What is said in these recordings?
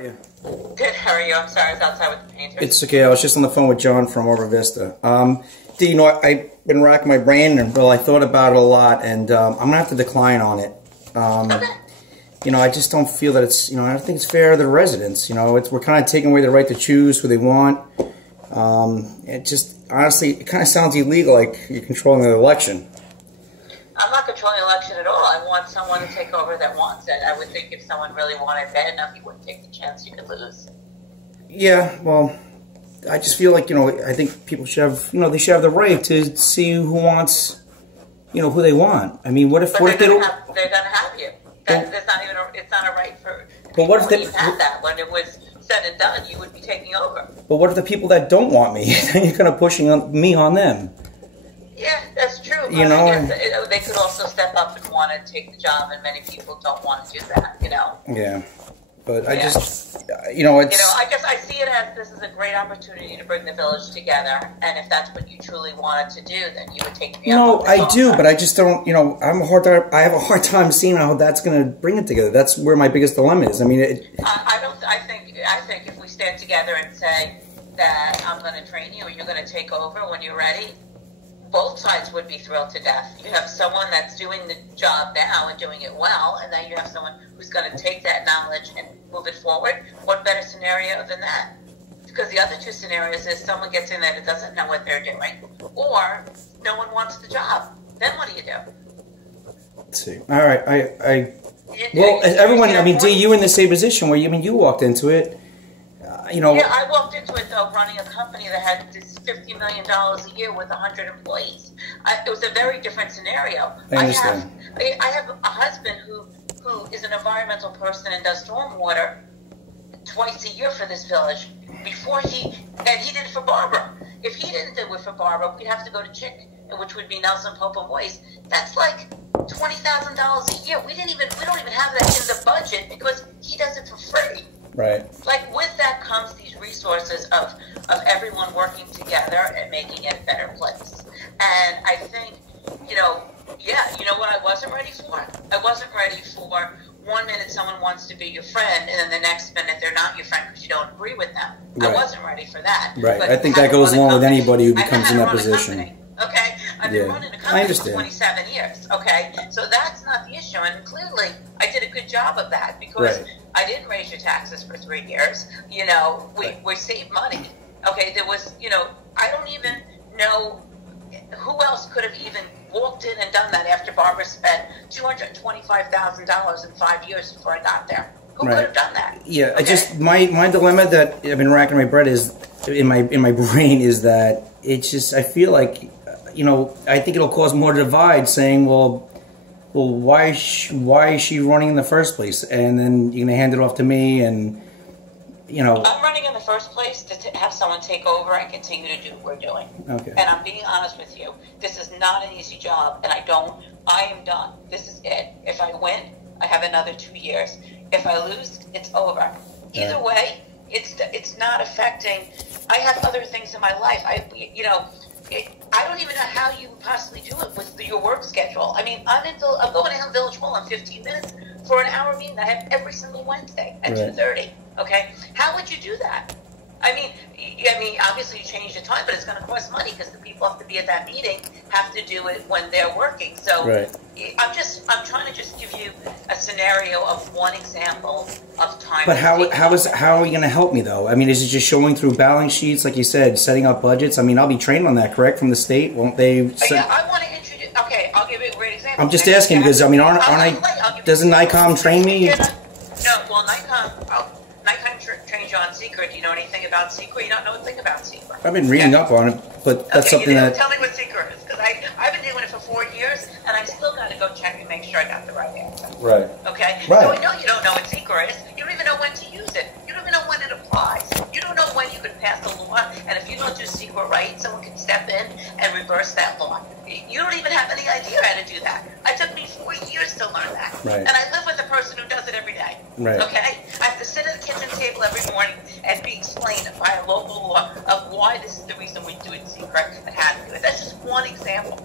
Yeah. Good, how are you? I'm sorry, I was outside with the painters. It's okay. I was just on the phone with John from Over Vista. You know, I've been racking my brain, and I thought about it a lot, and I'm gonna have to decline on it. Okay. You know, I just don't feel that it's, I don't think it's fair to the residents. You know, we're kind of taking away the right to choose who they want. It just, honestly, it kind of sounds illegal, like you're controlling the election. I'm not controlling the election at all. I want someone to take over that wants it. I would think if someone really wanted bad enough, you wouldn't take the chance you could lose. Yeah, well, I just feel like, I think people should have, they should have the right to see who wants, who they want. I mean, what if they don't? They're going to have you. It's not a right for but what if they have that? When it was said and done, you would be taking over. But what if the people that don't want me, you're kind of pushing me on them? Yeah, that's true. But I guess they could also step up and want to take the job, and many people don't want to do that, Yeah. But I just, it's... I guess I see it as this is a great opportunity to bring the village together, and if that's what you truly wanted to do, then you would take me up. No, I do, but I just don't, I have a hard time seeing how that's going to bring it together. That's where my biggest dilemma is. I mean, I think if we stand together and say that I'm going to train you and you're going to take over when you're ready, both sides would be thrilled to death. You have someone that's doing the job now and doing it well, and then you have someone who's going to take that knowledge and move it forward. What better scenario than that? Because the other two scenarios is someone gets in there that doesn't know what they're doing, or no one wants the job. Then what do you do? Let's see. All right, everyone, I mean, Dee, you in the same position where, you walked into it, Yeah, I walked into it, though, running a company that had this $50 million a year with 100 employees. It was a very different scenario. I understand. I have a husband who is an environmental person and does stormwater twice a year for this village. He did it for Barbara. If he didn't do it for Barbara, we'd have to go to Chick, which would be Nelson Pope and Boyce. That's like $20,000 a year. We don't even have that in the budget because he does it for free. Right. Like, with that comes these resources of everyone working together and making it a better place. And I think, you know what I wasn't ready for? I wasn't ready for 1 minute someone wants to be your friend, and then the next minute they're not your friend because you don't agree with them. Right. I wasn't ready for that. Right. But I think that goes along with anybody who becomes in that position. Okay? I've been running a company for 27 years, okay? So that's not the issue, and clearly I did a good job of that because I didn't raise your taxes for 3 years. We saved money. Okay, there was, I don't even know who else could have even walked in and done that after Barbara spent $225,000 in 5 years before I got there. Who could have done that? Yeah, okay? My dilemma that I've been racking my brain is in my brain is that it's just, I feel like, I think it'll cause more divide, saying, well, why is she running in the first place? And then you're gonna hand it off to me, and I'm running in the first place to have someone take over and continue to do what we're doing. Okay. And I'm being honest with you. This is not an easy job, and I am done. This is it. If I win, I have another 2 years. If I lose, it's over. Either way, it's not affecting. I have other things in my life. I don't even know how you would possibly do it with your work schedule. I mean, I'm going to Village Hall in 15 minutes for an hour meeting I have every single Wednesday at 2:30. Okay, how would you do that? I mean, obviously you change the time, but it's going to cost money because the people have to be at that meeting, have to do it when they're working. So I'm trying to just give you a scenario of one example of time. But how are you going to help me though? I mean, is it just showing through balance sheets, like you said, setting up budgets? I mean, I'll be trained on that, correct, from the state, won't they? Yeah, I want to introduce. Okay, I'll give you a great example. I'm just asking because doesn't NICOM train me? No, well, NICOM trains you on secret. Do you know anything about secret? You don't know a thing about secret. I've been reading up on it, but that's something that... Tell me what secret is, because I've been doing it for 4 years, and I still got to go check and make sure I got the right answer. Right. Okay? Right. So no, you don't know what secret is. You don't even know when to use it. You don't even know when it applies. You don't know when you could pass a law, and if you don't do secret right, someone can step in and reverse that law. You don't even have any idea how to do that. It took me 4 years to learn that. Right. And I live with a person who does it every day. Right. Okay? I have to sit at the kitchen table every morning and be explained by a local law of why this is the reason we do it in secret and how to do it. That's just one example.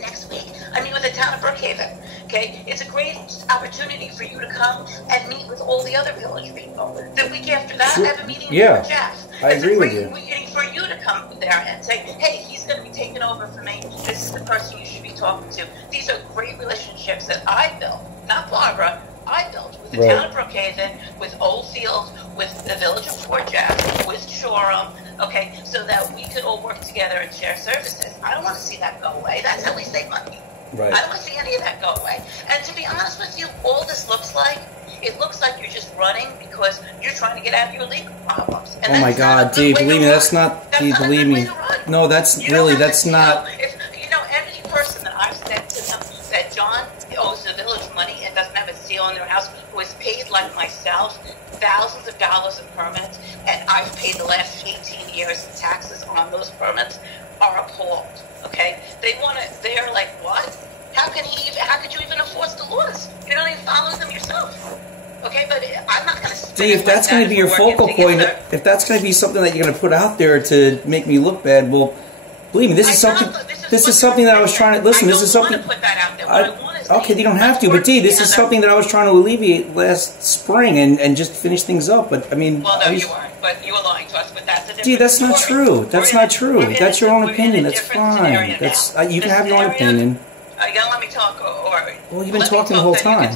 Next week, I meet with the town of Brookhaven. Okay, it's a great opportunity for you to come and meet with all the other village people. The week after that, I have a meeting with Jeff. I agree with you. It's a great meeting for you to come there and say, hey, he's going to be taking over for me. This is the person you should be talking to. These are great relationships that I built, not Barbara. I built with the town of Brookhaven, with Oldfield, with the village of Fort Jeff, with Shoreham, okay, so that we could all work together and share services. I don't want to see that go away. That's how we save money. Right. I don't want to see any of that go away. And to be honest with you, all this looks like, it looks like you're just running because you're trying to get out of your legal problems. And oh my God, Dee, believe me, that's not, Dee, believe me. No, that's really, that's not. If, any person that I've said to them that John owes the village money and doesn't have a seal on their house, who has paid like myself thousands of dollars of permits, and I've paid the last 18 years of taxes on those permits, are appalled. Okay, they're like, what? How could you even enforce the laws? You're not even following them yourself. Okay, but I'm not going to. Dee, if that's going to be your focal point, if that's going to be something that you're going to put out there to make me look bad, well, believe me, this is something. This is something that I was trying to listen. This is something. Okay, you don't have to, but Dee, this is something that I was trying to alleviate last spring and just finish things up. But I mean, well, no, you weren't. But you were lying to us. But that's a different Dee, that's not true. That's not true. That's your own opinion. That's fine. That's you can have your own opinion. You gotta let me talk, or well, you've been talking the whole time.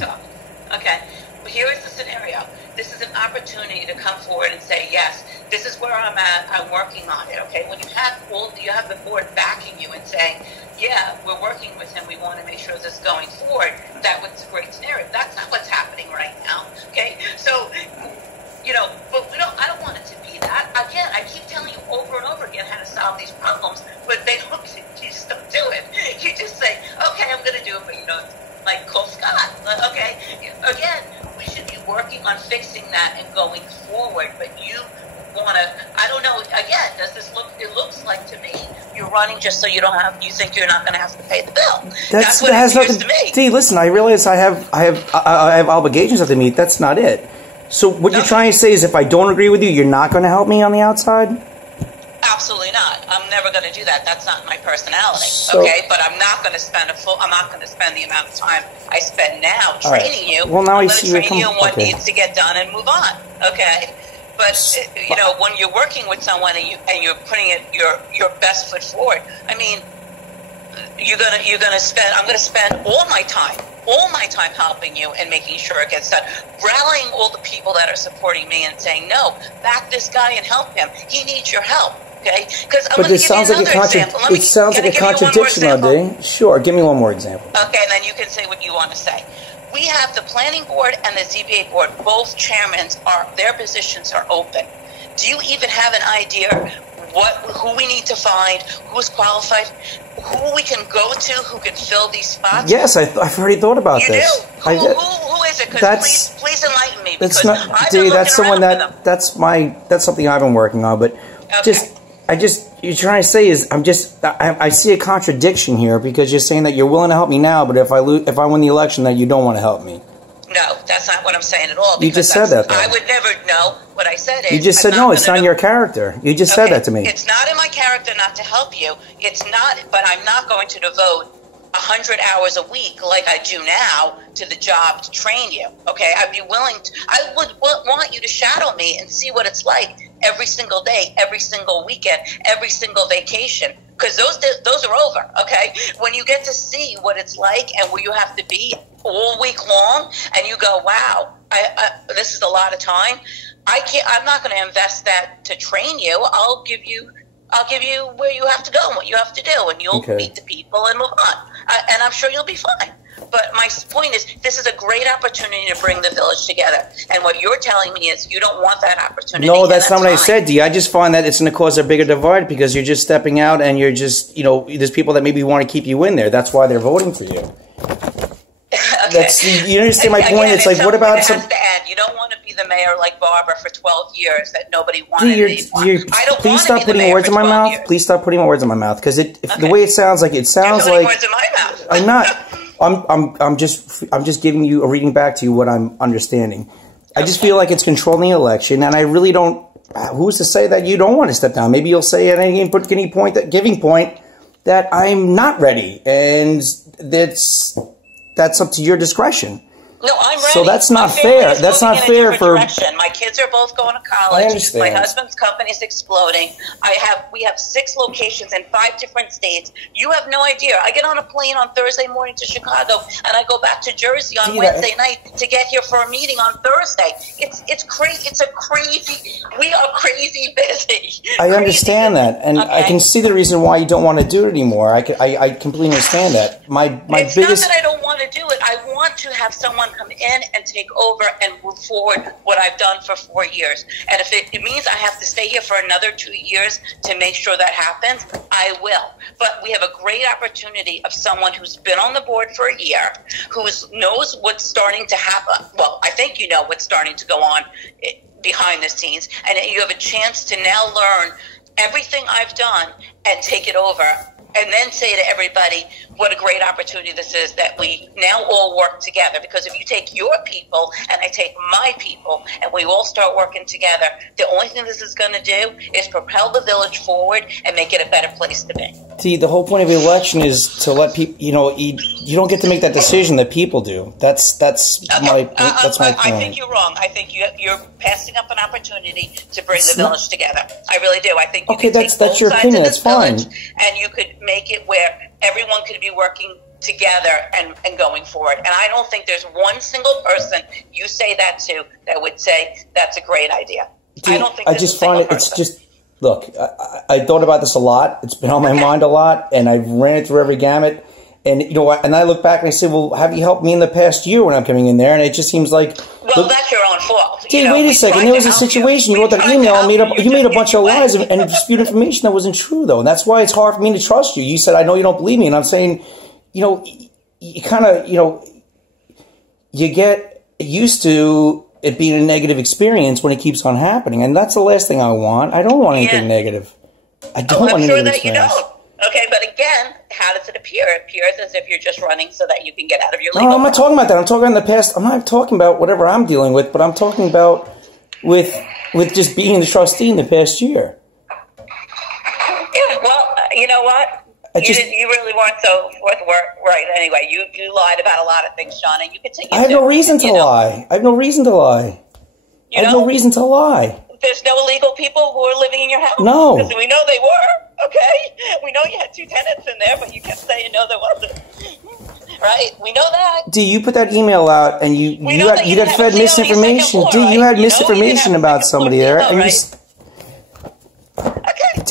Okay, but here is the scenario. This is an opportunity to come forward and say, yes, this is where I'm at. I'm working on it. Okay, when you have the board backing you and saying, yeah, we're working with him. We want to make sure this is going forward. That was a great scenario. That's not what's happening right now. Okay, so but I don't want it to be that. Again, I keep telling you over and over again how to solve these problems, but they don't. You just don't do it. You just say, okay, I'm going to do it, but like call Scott. Okay, again, we should be working on fixing that and going forward. But you want to? I don't know. Again, does this look? It looks like to me you're running just so you don't have. You think you're not going to have to pay the bill. That's what it appears to me. Dee, listen, I realize I have obligations I have to meet. That's not it. So what you're trying to say is if I don't agree with you, you're not going to help me on the outside? Absolutely not. I'm never going to do that. That's not my personality. Okay, but I'm not going to spend I'm not going to spend the amount of time I spend now training you. Well, now I'm I see going to train you on what needs to get done and move on. Okay, but when you're working with someone and you're putting your best foot forward, I mean, you're gonna spend. I'm going to spend all my time helping you and making sure it gets done. Rallying all the people that are supporting me and saying, no, back this guy and help him. He needs your help. Okay? Because I'm going to give you another example. It sounds like a contradiction, Dee. Sure, give me one more example. Okay, then you can say what you want to say. We have the planning board and the ZBA board, both chairmen, their positions are open. Do you even have an idea who we need to find, who's qualified, who we can go to, who can fill these spots? Yes, I've already thought about this. You do? Who is it? Because please enlighten me. That's not, Dee, that's someone that's something I've been working on. But you're trying to say is I see a contradiction here because you're saying that you're willing to help me now, but if I win the election, that you don't want to help me. No, that's not what I'm saying at all. You just said that, though. I would never know. What I said is... You just said, no, it's not in your character. You just said that to me. It's not in my character not to help you. It's not, but I'm not going to devote 100 hours a week like I do now to the job to train you. Okay? I'd be willing to... I would want you to shadow me and see what it's like every single day, every single weekend, every single vacation. Because those are over, okay? When you get to see what it's like and where you have to be all week long, and you go, wow, this is a lot of time. I'm not going to invest that to train you. I'll give you where you have to go and what you have to do, and you'll meet the people and move on. And I'm sure you'll be fine. But my point is, this is a great opportunity to bring the village together. And what you're telling me is you don't want that opportunity. No, that's not what I said, Dee. I just find that it's going to cause a bigger divide because you're just stepping out and you're just, there's people that maybe want to keep you in there. That's why they're voting for you. Okay. You understand my point? It's like, what about some... You don't want to be the mayor like Barbara for 12 years that nobody wanted anymore. Please stop putting words in my mouth. Please stop putting words in my mouth because the way it sounds like You're putting words in my mouth. I'm not. I'm just giving you a reading back to you what I'm understanding. I just feel like it's controlling the election, and I really don't. Who's to say that you don't want to step down? Maybe you'll say at any giving point that I'm not ready, and that's. that's up to your discretion. No, I'm ready. So that's not fair. That's not fair for. Direction. My kids are both going to college. I understand. My husband's company is exploding. We have 6 locations in 5 different states. You have no idea. I get on a plane on Thursday morning to Chicago, and I go back to Jersey on Wednesday night to get here for a meeting on Thursday. It's crazy. It's a crazy. We are crazy busy. I understand that, and I can see the reason why you don't want to do it anymore. I completely understand that. My it's biggest. Not that I don't want to do it. I want to have someone come in and take over and move forward what I've done for 4 years. And if it means I have to stay here for another 2 years to make sure that happens, I will. But we have a great opportunity of someone who's been on the board for a year, who knows what's starting to happen. Well, I think you know what's starting to go on behind the scenes. And you have a chance to now learn everything I've done and take it over. And then say to everybody, what a great opportunity this is that we now all work together. Because if you take your people and I take my people and we all start working together, the only thing this is going to do is propel the village forward and make it a better place to be. See, the whole point of the election is to let people, you don't get to make that decision, that people do. That's my point. I think you're wrong. I think you're passing up an opportunity to bring the village together. I really do. I think you can take that's your opinion. That's fine. And you could make it where everyone could be working together and going forward. And I don't think there's one single person you say that to that would say that's a great idea. I don't think. I just find it. It's just. Look, I thought about this a lot. It's been on my mind a lot, and I've ran it through every gamut. And and I look back and I say, well, have you helped me in the past year when I'm coming in there? And it just seems like, well, that's your own fault. Wait a second. There was a situation. You wrote that email and you made a bunch of lies and disputed information that wasn't true, though. And that's why it's hard for me to trust you. You said, I know you don't believe me, and I'm saying, you kind of, you get used to it being a negative experience when it keeps on happening, and that's the last thing I want. I don't want anything negative. I don't want anything that you don't. Okay, but again, how does it appear? It appears as if you're just running so that you can get out of your legal. No, I'm not talking about that. I'm talking about in the past. I'm not talking about whatever I'm dealing with, but I'm talking about with just being the trustee in the past year. Yeah, well, you know what? You really weren't so right anyway. You lied about a lot of things, Sean, and you continue to. I have no reason to lie. I have no reason to lie. I have no reason to lie. There's no illegal people who are living in your house? No. Because we know they were, okay? We know you had 2 tenants in there, but you kept saying no, there wasn't. Right? We know that. You put that email out, and you got fed misinformation. You had misinformation about somebody there. And okay.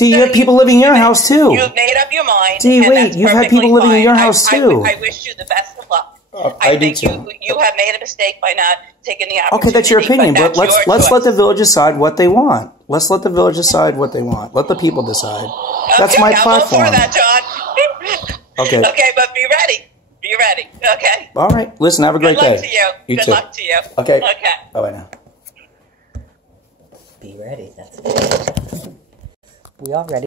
You have people living in your house, too. You've made up your mind. Wait, you've had people living in your house, too. I wish you the best of luck. I think you have made a mistake by not taking the opportunity. Okay, that's your opinion, but let's let the village decide what they want. Let's let the village decide what they want. Let the people decide. That's my platform. I'll vote for that, John. Okay. Okay, but be ready. Be ready. Okay. All right. Listen, have a great day. Good luck to you. Good luck to you. Okay. Okay. Bye-bye now. Be ready. That's it. We all ready.